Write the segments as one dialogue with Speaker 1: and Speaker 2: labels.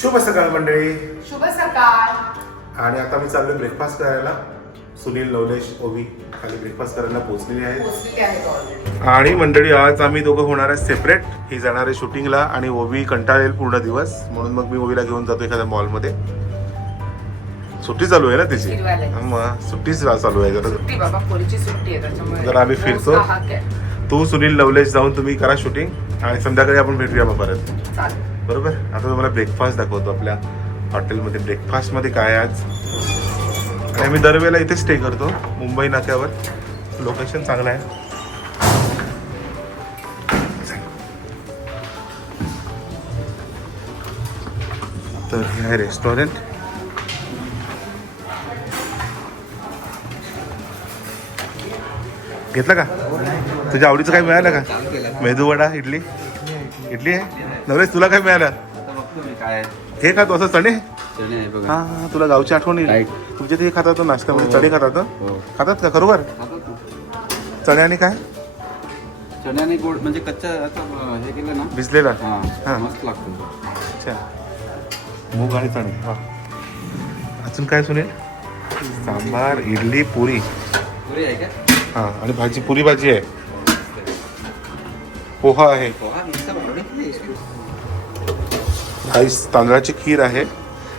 Speaker 1: शुभ सकाळ मंडळी.
Speaker 2: शुभ सकाळ.
Speaker 1: आणि आता मी चाललोय ब्रेकफास्ट करायला. सुनील नवलेश ओवी खाली ब्रेकफास्ट करायला पोहोचलेली
Speaker 2: ऑलरेडी
Speaker 1: आणि मंडळी आज आम्ही दोघं होणार आहे सेपरेट ही जाणार आहे शूटिंगला आणि ओवी कंटाळेल पूर्ण दिवस. म्हणून मग मी ओवीला घेऊन जातो एखाद्या मॉलमध्ये सुट्टी चालू आहे ना तिची? मग सुट्टीच चालू आहे. जरा
Speaker 2: आहे
Speaker 1: जरा आम्ही फिरतो.
Speaker 2: आहे.
Speaker 1: तू सुनील नवलेश जाऊन तुम्ही करा शूटिंग आणि संध्याकाळी आपण भेटूया मग परत. बरोबर? आता तुम्हाला ब्रेकफास्ट दाखवतो आपल्या हॉटेलमध्ये ब्रेकफास्टमध्ये काय आहे आज? आणि आम्ही दरवेळेला इथे स्टे करतो मुंबई नाक्यावर. लोकेशन चांगलं आहे. तर हे आहे रेस्टॉरंट घेतलं का? तुझ्या आवडीचं काय मिळालं का? मेदू वडा इडली? इडली आहे? नवरेश तुला काय मिळालं?
Speaker 3: आता बघतो मी काय
Speaker 1: हे खातो असं चणे?
Speaker 3: चणे आहे बघा.
Speaker 1: हा हा तुला गावची आठवण येईल.
Speaker 3: Right.
Speaker 1: तुमच्या ते खातात नाश्त्यामध्ये
Speaker 3: हो.
Speaker 1: चणे खातात
Speaker 3: हो.
Speaker 1: खातात का? खरोबर
Speaker 3: खाता तू
Speaker 1: चणे आणि काय?
Speaker 3: चण्याने गोड म्हणजे कच्चा आता अं, हे केलं ना?
Speaker 1: भिजलेला.
Speaker 3: हा
Speaker 1: हा.
Speaker 3: मस्त लागतो.
Speaker 1: अच्छा. मूग आणि चणे. हा अजून काय सुनेल? सांबार इडली पुरी.
Speaker 3: पुरी आहे का?
Speaker 1: हा आणि भाजी पुरी भाजी आहे. पोहा आहे. राईस तांदळाची खीर आहे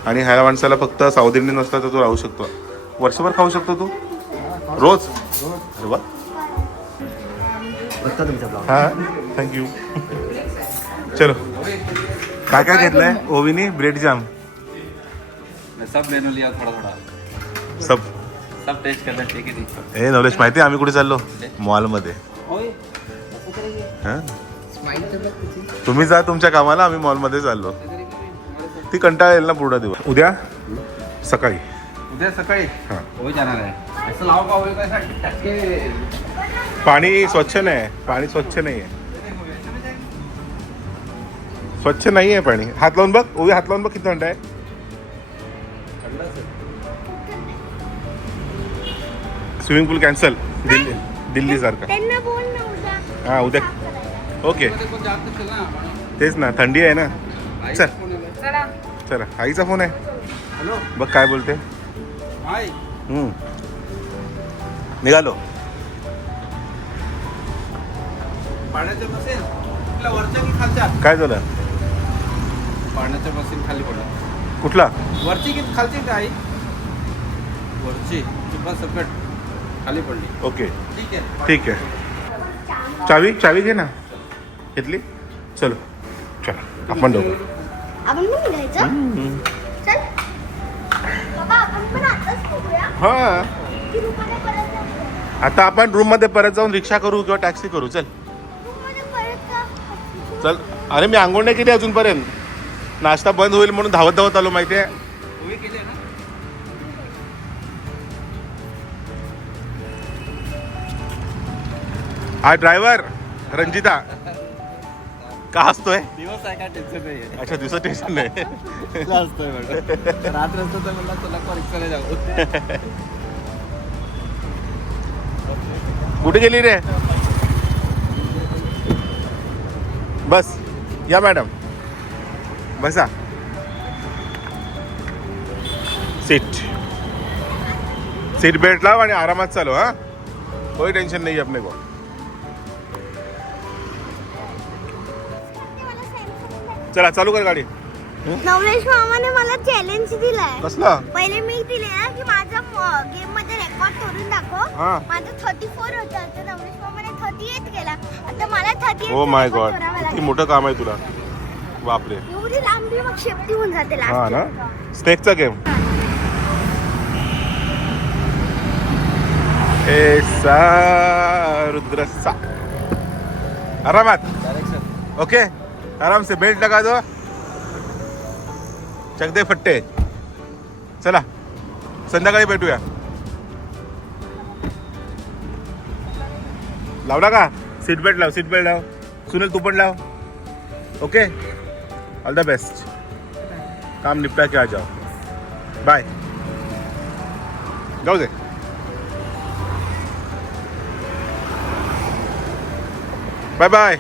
Speaker 1: आणि ह्या माणसाला फक्त साऊथ इंडियन तर तो राहू शकतो. वर्षभर खाऊ शकतो तू? रोज? अरे वा. हा थँक्यू चलो. काय काय घेतलंय? ओवीनी ब्रेड जाम.
Speaker 3: मैं सब मेनू लिया थोड़ा थोड़ा.
Speaker 1: सब.
Speaker 3: सब टेस्ट करना ठीक
Speaker 1: नवलेश माहिती आहे आम्ही कुठे चाललो? मॉलमध्ये हा. तुम्ही जा तुमच्या कामाला आम्ही मॉलमध्ये चाललो. ती कंटाळेल ना पूर्ण दिवस. उद्या? सकाळी.
Speaker 3: उद्या सकाळी?
Speaker 1: हा.
Speaker 3: होय जाणार आहे. असं लाव का होईल काय टक्के.
Speaker 1: पाणी स्वच्छ नाही. आहे पाणी स्वच्छ नाही आहे स्वच्छ नाही आहे पाणी. हात लावून बघ. उभी हात लावून बघ किती थंड आहे. Swimming pool cancel Delhi Delhi सारखा.
Speaker 4: त्यांना बोल ना उद्या.
Speaker 1: हा उद्या. ओके. तेच ना थंडी आहे ना.
Speaker 3: आई
Speaker 1: चल.
Speaker 2: चला.
Speaker 1: चला आईचा फोन आहे.
Speaker 3: हॅलो.
Speaker 1: बघ काय बोलते.
Speaker 3: हाय
Speaker 1: हम्म. निघालो.
Speaker 3: पाण्याच्या बसेल कुठल्या वरच्या की खालच्या?
Speaker 1: काय झालं?
Speaker 3: पाण्याच्या बसेल खाली पडला.
Speaker 1: कुठला?
Speaker 3: वरची की खालची काय वरची किंवा सकट. खाली पडली.
Speaker 1: ओके.
Speaker 3: ठीक आहे.
Speaker 1: ठीक आहे. चावी चावी घे ना. घेतली चलो चला आपण दोघं.
Speaker 4: आपण पण निघायचं? चल. बाबा आपण पण आताच निघूया.
Speaker 1: हा.
Speaker 4: की परत
Speaker 1: आता आपण रूममध्ये परत जाऊन रिक्षा करू किंवा टॅक्सी करू चल.
Speaker 4: रूममध्ये परत जा.
Speaker 1: चल. अरे मी आंघोळ नाही केली अजूनपर्यंत. नाश्ता बंद होईल म्हणून धावत धावत आलो माहिती आहे हा ड्रायव्हर रंजिता. का हसतोय?
Speaker 3: दिवस आहे काय टेन्शन नाही आहे
Speaker 1: अच्छा दिवसा टेन्शन नाही.
Speaker 3: मॅडम रात्र असतं तर म्हणलं तुला जाऊ.
Speaker 1: कुठे गेली रे? बस या मॅडम. बसा. सीट सीट बेल्ट लाव आणि आरामात चालव हा? कोई टेंशन नहीं अपने को. चला चालू कर गाडी.
Speaker 4: नवलेश मामाने मला चॅलेंज दिलाय.
Speaker 1: कसला?
Speaker 4: पहिले मी दिले ना की माझा गेममध्ये रेकॉर्ड करून
Speaker 1: हा.
Speaker 4: दाखव माझं थर्टी फोर होतं तर नवलेश मामाने थर्टी एट केला. आता मला थर्टी
Speaker 1: ओ माय गॉड किती मोठं काम आहे तुला. बापरे.
Speaker 4: एवढी लांबी मग शेपटी होऊन जाते
Speaker 1: हा ना?
Speaker 4: ला.
Speaker 1: स्नेकचा गेम ऐसा रुद्रसा आरामात.
Speaker 3: डायरेक्शन
Speaker 1: ओके आराम से बेल्ट लगा दो। चक दे फट्टे। चला, संध्याकाळी भेटूया। लावला का? सीट बेल्ट लाव सीट बेल्ट लाव. सुनील, तू पण लाव. ओके ऑल द बेस्ट काम निपटा के आ जाओ. बाय जाऊ दे. बाय बाय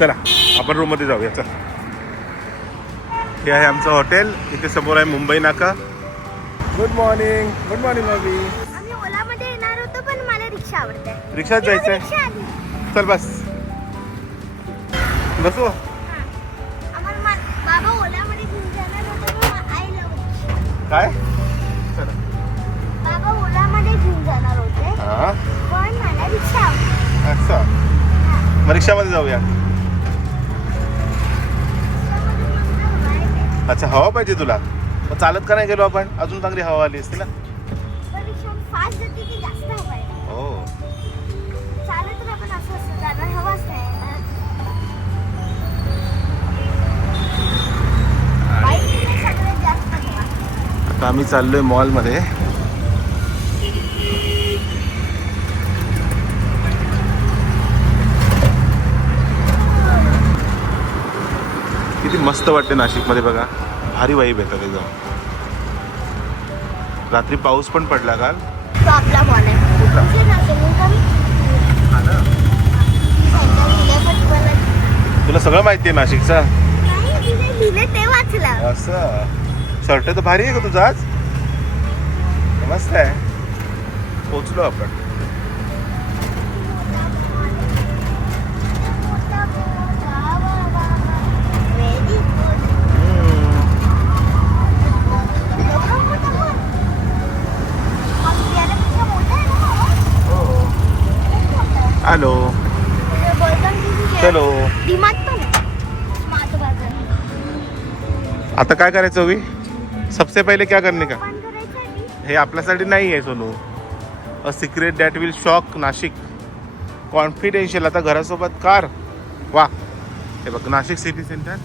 Speaker 1: चला आपण रूममध्ये जाऊया चल. हे आहे आमचं हॉटेल इथे समोर आहे मुंबई नाका. Good morning good morning Abhi
Speaker 4: आम्ही ओलामध्ये येणार होतो पण मला रिक्षा आवडते
Speaker 1: रिक्षात जायचंय? चल बस. बसू?
Speaker 4: आम्हाला मा- बाबा ओलामध्ये घेऊन जाणार होते पण आई लव
Speaker 1: काय? चला.
Speaker 4: बाबा ओलामध्ये घेऊन जाणार होते
Speaker 1: हा.
Speaker 4: पण मला रिक्षा आवडते
Speaker 1: असं मग रिक्षामध्ये जाऊया. अच्छा हवा पाहिजे तुला? मग चालत का नाही गेलो आपण? अजून चांगली हवा आली असते ना? हो. आता आम्ही चाललोय मॉलमध्ये किती मस्त वाटते नाशिकमध्ये बघा. भारी वाईब येतात एकदम. रात्री पाऊस पण पडला काल.
Speaker 4: आपला आहे.
Speaker 1: तुला सगळं माहिती आहे नाशिकचा. असं. शर्ट तर भारी आहे का तुझा आज? मस्त आहे. पोचलो आपण
Speaker 4: Very good. एवढं मोठं mall? आपल्यापेक्षा मोठं आहे ना mall? खूप किती
Speaker 1: चलो. आता काय करायचं हवी सबसे पहिले क्या करणे का? हे आपल्यासाठी नाही आहे Sonu. A secret that will shock Nashik. Confidential आता घरासोबत कार. वाह हे बघ नाशिक सिटी सेंटर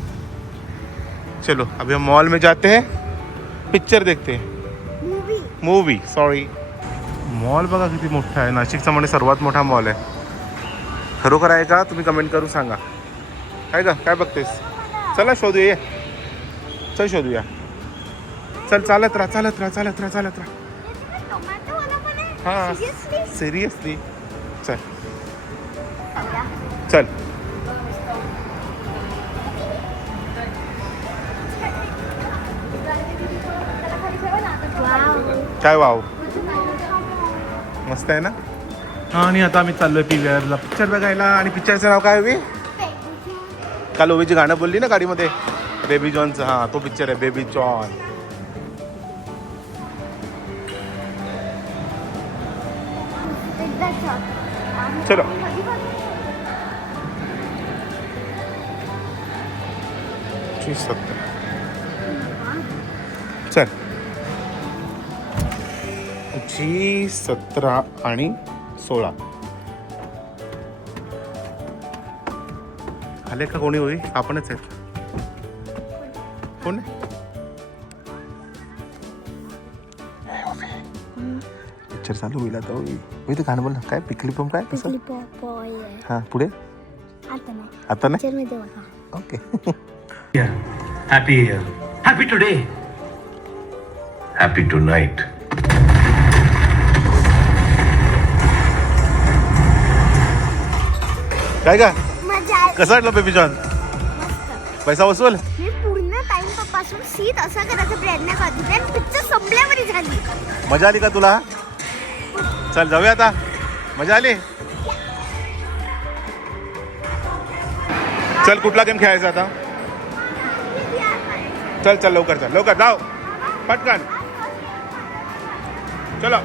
Speaker 1: चलो अभी हम मॉल में जाते हैं. पिक्चर देखते हैं.
Speaker 4: मूवी
Speaker 1: मूवी सॉरी मॉल बघा किती मोठा आहे. नाशिकचा म्हणजे सर्वात मोठा मॉल आहे. खरोखर आहे का? तुम्ही कमेंट करून सांगा. काय का काय बघतेस? चला शोधूया. ये चल शोधूया. चल चालत राहा चालत राहा चालत राहा चालत राहा. हा. सिरियसली चल. चल. काय वाव? मस्त आहे ना? आणि आता आम्ही चाललोय पी व्ही आरला पिक्चर बघायला. आणि पिक्चरचं नाव काय हवी काल ओवीची गाणं बोलली ना गाडीमध्ये? बेबी जॉनचं हा तो पिक्चर आहे बेबी जॉन
Speaker 4: चलो. सतरा
Speaker 1: चल. जी सतरा आणि सोळा. आले का कोणी होई आपणच आहेत. कोण आहे? पिक्चर चालू होईल आता. होई होई ते गाणं बोल ना. काय? पिकली पण काय? कसं
Speaker 4: आहे.
Speaker 1: हां पुढे?
Speaker 4: आता नाही.
Speaker 1: Okay.
Speaker 5: Happy, uh, happy today. Happy tonight.
Speaker 1: काय का. कसं वाटलं बेबी जॉन पैसा वसूल?
Speaker 4: मी पूर्ण टाइमपासून सीट असा करायचा प्रयत्न करत. होते आणि पिक्चर संपल्यावरही झाली.
Speaker 1: मजा आली का तुला? चल जाऊया आता. मजा आली? चल कुठला गेम खेळायचा आता? चल चल लवकर चल. लवकर जाऊ. पटकन. चलो.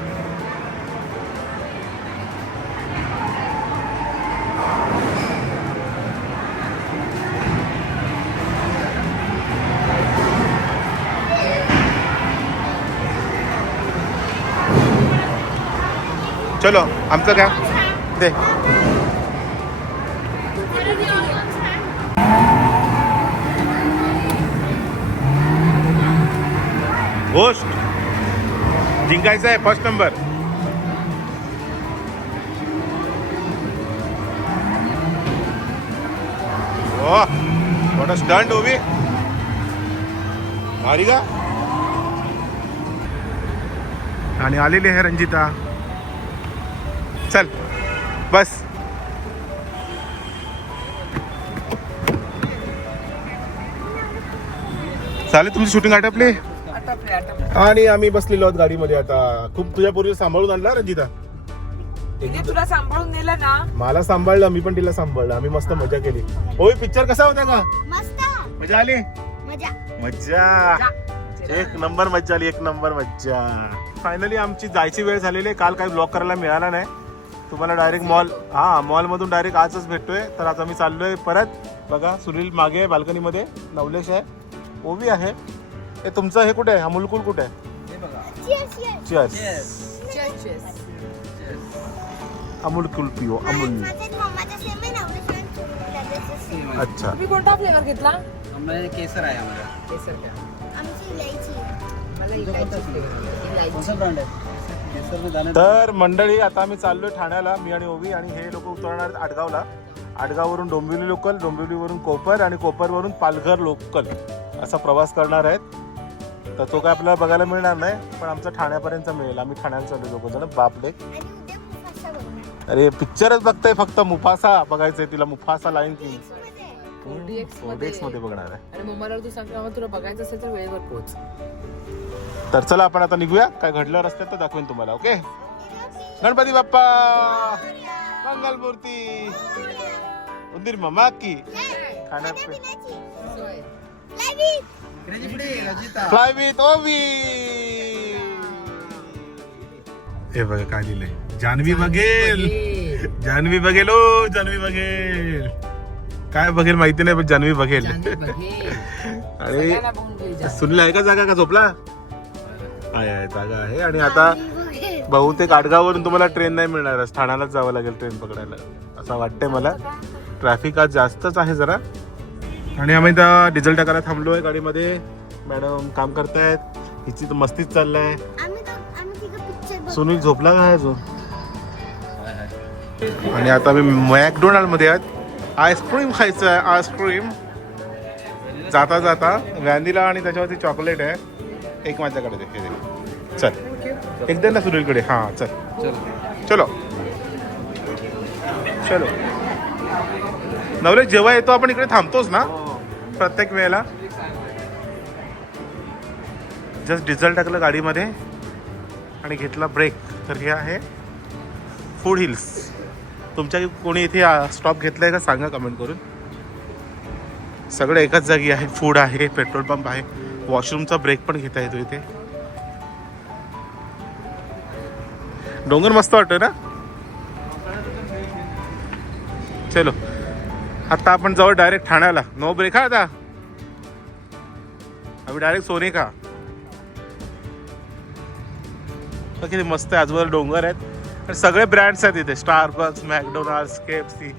Speaker 1: चलो आमचं काय? दे. होस्ट जिंकायचं आहे फर्स्ट नंबर मोठा स्टंट उभी भारी का? आणि आलेली आहे रंजिता. चल बस. चालेल तुमची शूटिंग आटपली? आणि आम्ही बसलेलो आहोत गाडीमध्ये आता. खूप तुझ्या पूर्वी सांभाळून आणला रंजिता
Speaker 2: तुला सांभाळून नेलं ना?
Speaker 1: मला सांभाळलं मी पण तिला सांभाळलं. आम्ही मस्त मजा केली. होय पिक्चर कसा होता का?
Speaker 4: मस्त.
Speaker 1: मजा आली?
Speaker 4: मजा.
Speaker 1: मज्जा. एक नंबर मज्जा आली एक नंबर मज्जा. फायनली आमची जायची वेळ झालेली आहे. काल काही ब्लॉक करायला मिळाला नाही. तुम्हाला डायरेक्ट मॉल हा मॉल मधून डायरेक्ट आजच भेटतोय. तर आता मी चाललोय परत. बघा सुनील मागे आहे बाल्कनीमध्ये नवलेश आहे. ओवी आहे. हे तुमचं हे कुठे आहे? अमुलकुल कुठे आहे?
Speaker 3: हे बघा.
Speaker 4: Cheers, cheers.
Speaker 1: Cheers Amul Kool Piow Amul.
Speaker 4: आहे.
Speaker 1: अच्छा.
Speaker 2: तुम्ही कोणता फ्लेवर घेतला?
Speaker 3: आम्हाला केसर आहे आम्हाला.
Speaker 2: केसर का?
Speaker 4: आमची इलायची.
Speaker 2: मला इलायची फ्लेवर इलायची.
Speaker 3: कोणता ब्रँड आहे?
Speaker 1: तर मंडळी आता आम्ही चाललोय ठाण्याला मी आणि ओवी आणि हे लोक उतरणार आहेत आडगावला. आडगाववरून डोंबिवली लोकल डोंबिवलीवरून कोपर आणि कोपरवरून पालघर लोकल असा प्रवास करणार आहेत. तर तो काय आपल्याला बघायला मिळणार नाही पण आमचा ठाण्यापर्यंत मिळेल. आम्ही ठाण्याला चाललो लोक जण बापडे
Speaker 4: आणि उद्या मुफासा बघणार.
Speaker 1: अरे पिक्चरच बघताय फक्त. मुफासा बघायचंय तिला. मुफासा लाईन
Speaker 4: किंगमध्ये.
Speaker 2: 4DX
Speaker 1: फोर डेक्समध्ये बघणार आहे.
Speaker 2: आणि मम्माला तू सांगते मामा तुला बघायचं असेल तर वेळेवर पोहोच.
Speaker 1: तर चला आपण आता निघूया. काय घडलं रस्त्यात तर दाखवेन तुम्हाला ओके? गणपती बाप्पा! मंगल मूर्ती उंदीर मामा की? हे बघा काय लिहिलंय? जान्हवी बघेल. जान्हवी बघेल ओ जान्हवी बघेल. काय बघेल माहिती नाही पण जान्हवी बघेल.
Speaker 2: जानवी.
Speaker 1: सुनील आहे का जागा का झोपला? आहे आहे जागा आहे. आणि आता. बहुतेक आडगाववरून तुम्हाला ट्रेन नाही मिळणार. ठाण्यालाच जावं लागेल ट्रेन पकडायला. असं वाटतंय मला. ट्रॅफिक आज जास्तच आहे जरा. आणि आम्ही आता डिझेल टाकायला थांबलो आहे गाडीमध्ये. मॅडम काम करतायत. हिची तर मस्तीच चाललाय. सुनील झोपला काय अजून? आणि आता आम्ही मॅकडोनाल्डमध्ये आहोत. आईस्क्रीम खायचं आहे आईस्क्रीम जाता जाता व्हॅनिला आणि त्याच्यावरती चॉकलेट आहे. एक माझ्याकडे दे हे दे. चल. एक दे ना सुनीलकडे. हां चल. चलो. चलो. नवरे जेव्हा येतो आपण इकडे थांबतोच ना? प्रत्येक वेळेला. जस्ट डिझेल टाकलं गाडीमध्ये आणि घेतला ब्रेक तर हे आहे फूड हिल्स तुमच्या कोणी इथे स्टॉप घेतला आहे का सांगा कमेंट करून. सगळं एकाच जागी आहे फूड आहे पेट्रोल पंप आहे. वॉशरूमचा ब्रेक पण घेता येतो इथे. डोंगर मस्त वाटतोय ना? चलो. आता आपण जाऊ डायरेक्ट ठाण्याला. नो ब्रेक हा आता. आम्ही डायरेक्ट सोने का किती मस्त आहे. आजूबाजूला डोंगर आहेत. आणि सगळे ब्रँड्स आहेत इथे. स्टारबक्स मॅकडोनाल्ड्स केएफसी सी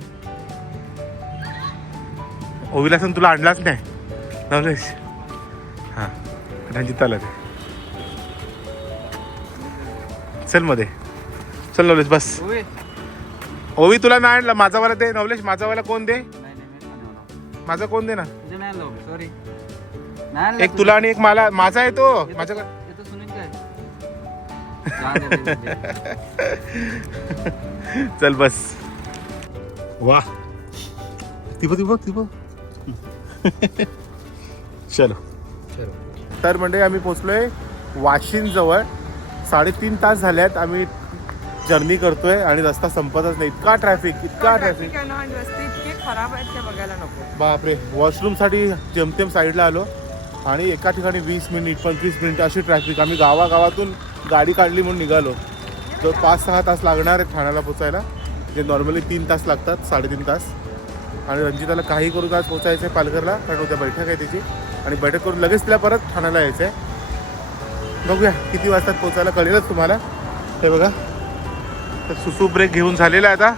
Speaker 1: पण तुला आणलाच नाही. नवलेश रंजिताला दे चलमध्ये. चल नवलेश बस.
Speaker 3: ओवे.
Speaker 1: तुला नाही आणला. माझावाला दे नवलेश. माझावाला कोण दे. माझा कोण दे ना?
Speaker 3: सॉरी
Speaker 1: एक तुला आणि एक मला. माझा आहे तो.
Speaker 3: दे.
Speaker 1: चल बस. वा. ती बघ ती बघ ती बघ. चलो. तर म्हणजे आम्ही पोचलोय वाशिन जवळ साडेतीन तास झाल्यात आम्ही जर्नी करतोय आणि रस्ता संपतच नाही. इतका ट्रॅफिक इतका ट्रॅफिक
Speaker 2: आहे आहेत
Speaker 1: बापरे वॉशरूमसाठी जेमतेम साईडला आलो आणि एका ठिकाणी वीस मिनिट पंचवीस मिनिट अशी ट्रॅफिक आम्ही गावागावातून गाडी काढली म्हणून निघालो. तर पाच सहा तास लागणार आहेत ठाण्याला पोचायला जे नॉर्मली तीन तास लागतात साडेतीन तास. आणि रंजिताला काही करून आज पोचायचं आहे पालघरला कारण उद्या बैठक आहे त्याची. आणि बैठक करून लगेच तिला परत ठाण्याला यायचं आहे बघूया किती वाजतात पोचायला कळेलच तुम्हाला. हे बघा. तर सुसू ब्रेक घेऊन झालेला आहे आता.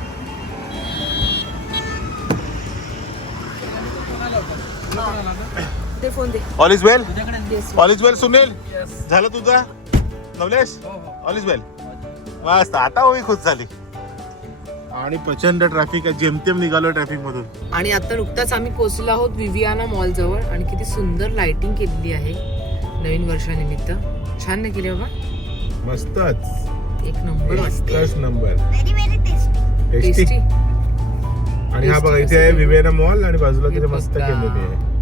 Speaker 1: All is well all is well Sunil? झालं तुझा? नवलेश? ऑल इज वेल मस्त. आता होई खुश झाली. आणि प्रचंड ट्रॅफिक आहे. जेमतेम निघालो ट्रॅफिक मधून.
Speaker 2: आणि आता नुकताच आम्ही पोहोचलो आहोत विवियाना मॉल जवळ. आणि किती सुंदर लाइटिंग केलेली आहे नवीन वर्षानिमित्त. छान नाही केली बाबा?
Speaker 1: मस्तच.
Speaker 2: एक नंबर वाटते
Speaker 1: एकच नंबर.
Speaker 2: टेस्टी
Speaker 1: आणि हा बघा इथे आहे विवेना मॉल आणि बाजूला तिथे मस्त
Speaker 2: बघा.
Speaker 1: केलेली आहे.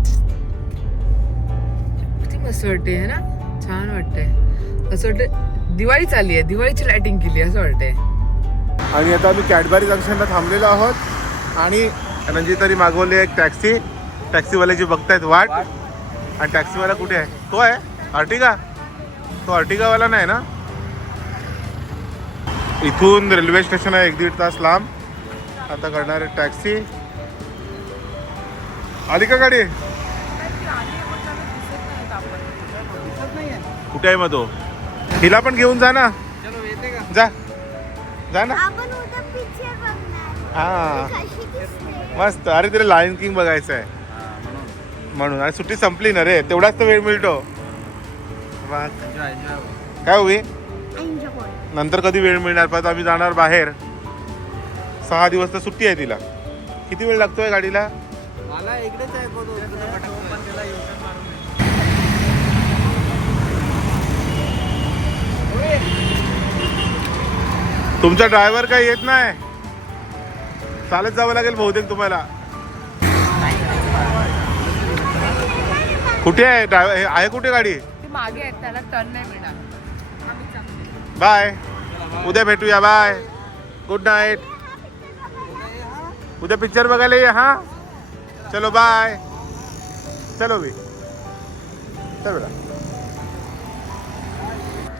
Speaker 2: मस्त वाटते है ना? छान वाटतंय. असं वाटतं दिवाळी चालली आहे. दिवाळीची लाइटिंग केली असं वाटतंय.
Speaker 1: आणि आता आम्ही कॅडबरी जंक्शनला थांबलेलो आहोत. आणि रंजितानी मागवली एक टॅक्सी. टॅक्सीवाल्याची बघतायत वाट. आणि टॅक्सीवाला कुठे आहे? तो आहे? अर्टिगा तो अर्टिगावाला नाही ना? इथून रेल्वे स्टेशन आहे एक दीड तास लांब. आता करणार आहे टॅक्सी. आली का गाडी? कुठे आहे मग तो? हिला पण घेऊन जा ना.
Speaker 3: चलो येते का?
Speaker 1: जा. जा ना.
Speaker 4: आपण उद्या पिक्चर बघणार.
Speaker 1: हा. मस्त. अरे तिला लायन किंग बघायचं आहे म्हणून. आणि सुट्टी संपली ना रे. तेवढाच तर वेळ मिळतो. काय होई? नंतर कधी वेळ मिळणार? परत आम्ही जाणार बाहेर. सहा दिवस तर सुट्टी आहे तिला. किती वेळ लागतोय गाडीला?
Speaker 3: मला इकडेच आहे पण त्याला युटर्न मारून
Speaker 1: तुमचा ड्रायव्हर काही येत नाही. चालत जावं लागेल बहुतेक तुम्हाला. कुठे आहे ड्रायव्हर आहे कुठे गाडी?
Speaker 2: ती मागे आहेत त्याला टर्न नाही मिळणार.
Speaker 1: बाय. उद्या भेटूया बाय. गुड नाईट उद्या पिक्चर बघायला ये हा. चलो बाय. चलो बी चल बेटा.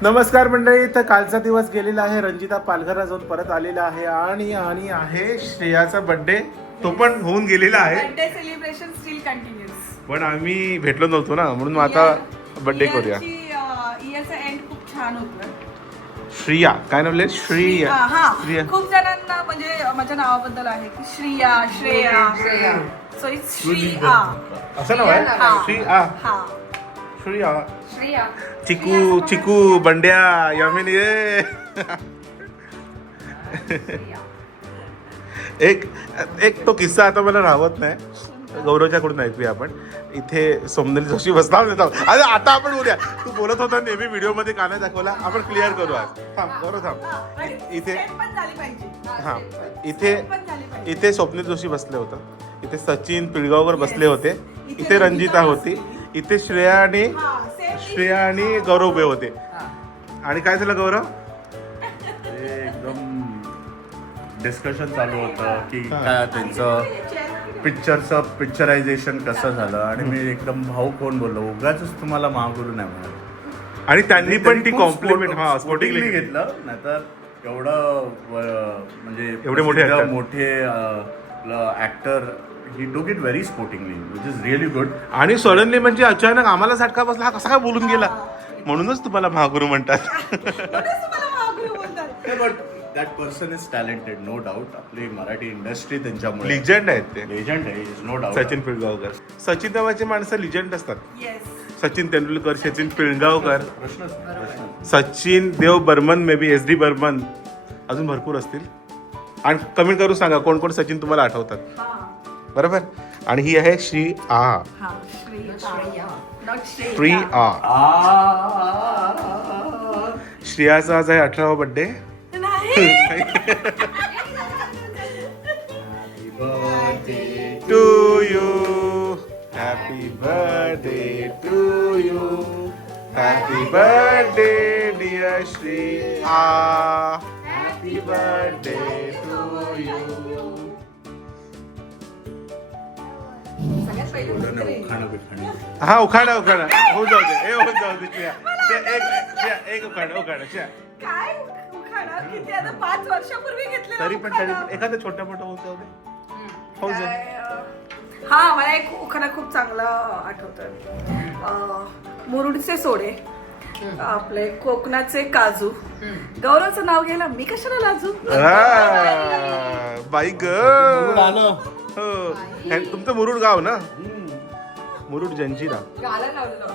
Speaker 1: नमस्कार मंडळी तर कालचा दिवस गेलेला आहे. रंजिता पालघरला जाऊन परत आलेला आहे. आणि आणि आहे श्रेयाचा बर्थडे तो पण होऊन गेलेला आहे.
Speaker 6: बर्थडे सेलिब्रेशन स्टील कंटिन्यूस
Speaker 1: पण आम्ही भेटलो नव्हतो ना म्हणून मग आता बर्थडे करूया.
Speaker 6: इयरचा एंड खूप छान होतं.
Speaker 1: श्रिया. काय नाव? श्रिया. श्रिया.
Speaker 6: खूप जणांना म्हणजे माझ्या नावाबद्दल आहे की Shriya Shreya. So it's Shriya.
Speaker 1: असं नाव आहे?
Speaker 6: हा.
Speaker 1: श्रिया.
Speaker 6: हा.
Speaker 1: श्रिया.
Speaker 2: श्रेया.
Speaker 1: चिकू चिकू बंड्या यमिन ये एक एक तो किस्सा आता मला राहत नाही. गौरवच्याकडून ऐकूया आपण. इथे सोमनेली जोशी बसला अरे आता आपण उद्या. तू बोलत होता नेहमी व्हिडिओमध्ये का नाही दाखवला. आपण क्लिअर करू आज. थांब गौरव थांब. इथे
Speaker 6: set पण झाली पाहिजे.
Speaker 1: हा इथे
Speaker 6: पण झाली पाहिजे.
Speaker 1: इथे स्वप्नील जोशी बसले होतं. इथे सचिन पिळगावकर बसले होते. इथे रंजिता होती. इथे श्रेया आणि
Speaker 6: हा
Speaker 1: श्रेया आणि गौरव उभे होते. आणि काय झालं गौरव?
Speaker 7: एकदम डिस्कशन चालू होतं की काय त्यांचं पिक्चरचं पिक्चरायझेशन कसं झालं? आणि मी एकदम भाऊक होऊन बोललो? उगाच तुम्हाला महागुरू नाही म्हणत.
Speaker 1: आणि त्यांनी पण ती कॉम्प्लिमेंट हा स्पोर्टिंगली
Speaker 7: घेतलं. नाहीतर एवढं म्हणजे
Speaker 1: एवढे मोठे.
Speaker 7: मोठे actor he took it very sportingly which is really good
Speaker 1: आणि सडनली म्हणजे अचानक आम्हाला झटका बसला हा कसा काय बोलून गेला? म्हणूनच तुम्हाला महागुरु म्हणतात.
Speaker 6: म्हणूनच तुम्हाला महागुरू बोलतात
Speaker 7: but that person is talented no doubt आपली मराठी इंडस्ट्री त्यांच्यामुळे.
Speaker 1: लिजंड आहेत ते.
Speaker 7: लेजंड आहे is no doubt
Speaker 1: Sachin Pilgaonkar. Sachin नावाचे माणसं लिजंड असतात.
Speaker 6: Yes
Speaker 1: Sachin Tendulkar Sachin Pilgaonkar. Sachin Dev Burman may be S D Burman. अजून भरपूर असतील. आणि कमेंट करून सांगा कोण कोण सचिन तुम्हाला आठवतात.
Speaker 6: हा.
Speaker 1: बरोबर? आणि ही आहे श्री आ.
Speaker 6: हा
Speaker 1: श्री आ. श्रेयाचा आज आहे अठरावा बर्थडे
Speaker 6: नाही.
Speaker 1: To you happy birthday to you happy birthday dear Shree a happy birthday to you हा उखाडा उखाडा. होऊन जाऊ दे. ए होऊन जाऊ दे एक उखाडा उखाडा.
Speaker 6: काय किती आता पाच वर्षापूर्वी घेतलेला
Speaker 1: तरी पण तरी
Speaker 6: उखाणा.
Speaker 1: पण एखादं छोटं मोठं होऊन जाऊ दे.
Speaker 6: हा मला एक उखाणा खूप चांगला आठवतोय. मुरुडचे सोडे. आपले कोकणाचे काजू. गौरवचं नाव घ्यायला मी कशाला लाजू?
Speaker 1: बाई ग. हो. तुमचं मुरुड गाव ना? मुरुड जंजिरा.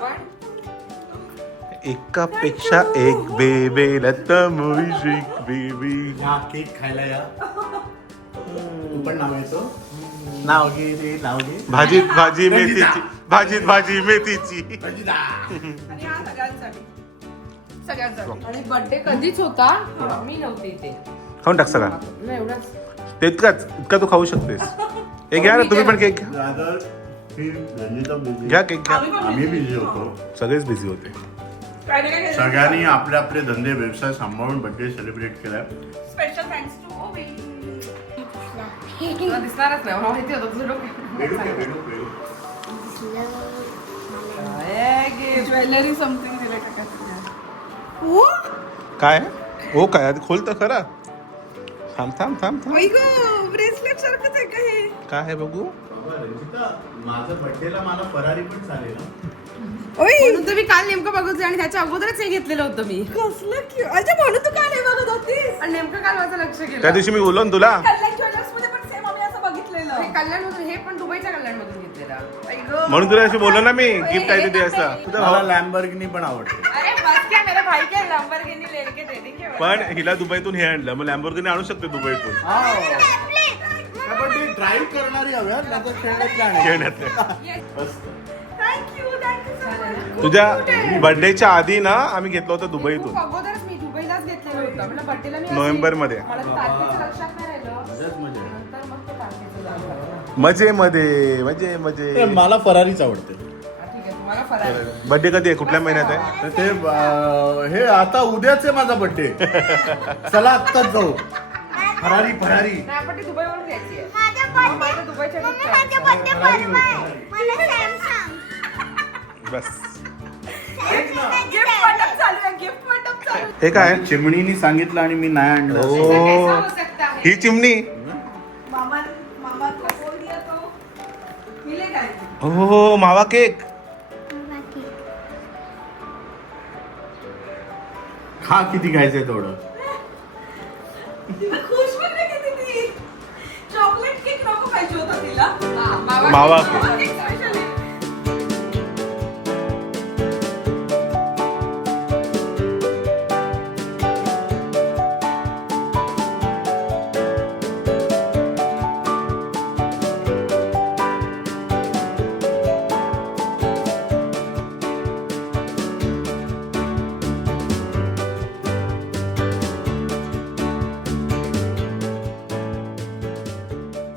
Speaker 2: पण.
Speaker 1: एकापेक्षा एक बेबे लता मुळशीक बेबी.
Speaker 7: या केक खायला या. तू पण नाव येतो नाव घे रे नाव घे
Speaker 1: भाजीत भाजी मेथीची. भाजीत भाजी मेथीची.
Speaker 6: आणि हा सगळ्यांसाठी. सगळ्यांसाठी.
Speaker 2: आणि बर्थडे कधीच होता? मी नव्हते इथे.
Speaker 1: खाऊन टाक सगळा.
Speaker 2: नाही एवढाच.
Speaker 1: इतका तू खाऊ शकतेस. हे घ्या ना तुम्ही पण केक घ्या.
Speaker 7: रंजिता busy.
Speaker 1: घ्या केक घ्या.
Speaker 6: आम्ही पण
Speaker 7: आम्ही
Speaker 6: busy
Speaker 7: बिझी
Speaker 6: होतो.
Speaker 1: सगळेच बिझी होते.
Speaker 6: काय नाही काय केलं?
Speaker 7: सगळ्यांनी आपले आपले धंदे व्यवसाय सांभाळून बर्थडे सेलिब्रेट केलाय.
Speaker 6: स्पेशल थँक्स टू ओवी
Speaker 2: तुला दिसणारच नाही मला माहिती होतं तुझं डोकं
Speaker 6: ज्वेलरी समथिंग दिलं का काय ओ?
Speaker 1: काय? काय? आधी खोल तर खरा. थांब थांब थांब थांब.
Speaker 6: सारखंच आहे का हे?
Speaker 1: काय आहे बघू?
Speaker 7: माझं बर्थडेला मला फरारी पण चालेल ना
Speaker 6: ओय!
Speaker 2: म्हणून तर मी काल नेमकं बघत आणि त्याच्या अगोदरच हे घेतलेलं होतं मी.
Speaker 6: कसलं क्यू अच्छा म्हणून तू काय नाही बघत होतीस?
Speaker 2: आणि नेमकं काल माझं लक्ष
Speaker 1: त्या दिवशी मी बोललो ना तुला.
Speaker 6: कल्याण ज्वेलर्समध्ये पण सेम आम्ही असं बघितलेलं.
Speaker 2: हे कल्याण मधून हे पण दुबईच्या कल्याण मधून घेतलेलं.
Speaker 6: आई गं.
Speaker 1: म्हणून तुला अशी बोललो ना मी. गिफ्ट आहे ते असं. तुझा
Speaker 7: मला
Speaker 1: भाऊ-
Speaker 7: लॅम्बर्गिनी पण आवडते.
Speaker 2: अरे बस क्या मेरा भाई क्या लंबरगिनी लेके दे देंगे
Speaker 1: पण हिला दुबईतून हे आणलं. मग लॅम्बोर्गिनी आणू शकते दुबईतून.
Speaker 7: मस्त.
Speaker 6: थँक्यू थँक्यू सो मच
Speaker 1: तुझ्या बर्थडेच्या आधी ना आम्ही घेतलं होतं दुबईतून.
Speaker 2: अगोदरच मी दुबईलाच घेतलेलं होतं. म्हणजे बर्थडेला मी
Speaker 1: नोव्हेंबरमध्ये.
Speaker 2: मला ते तारखेचं लक्षात नाही राहिलं.
Speaker 7: मजाच मजा.
Speaker 2: नंतर.
Speaker 1: मजेमध्ये मजे मजे.
Speaker 7: मला फरारीच आवडते.
Speaker 2: हा, ठीक आहे. तुम्हाला फराळ
Speaker 1: बर्थडे कधी आहे? कुठल्या महिन्यात आहे?
Speaker 7: तर ते हे आता उद्याच आहे माझा बर्थडे चला आत्ताच जाऊ. फरारी फरारी.
Speaker 2: दुबईवरून घ्यायची
Speaker 1: बस.
Speaker 6: गिफ्ट वाटप चालू आहे गिफ्ट वाटप चालू आहे.
Speaker 1: हे काय?
Speaker 7: चिमणीनी सांगितलं आणि मी नाही आणलं.
Speaker 2: हो. है?
Speaker 1: ही चिमणी.
Speaker 6: मामा मामा को बोल दिया तो. मिले काय?
Speaker 1: हो मावा केक.
Speaker 7: खा किती खायचंय तेवढं.
Speaker 2: मावा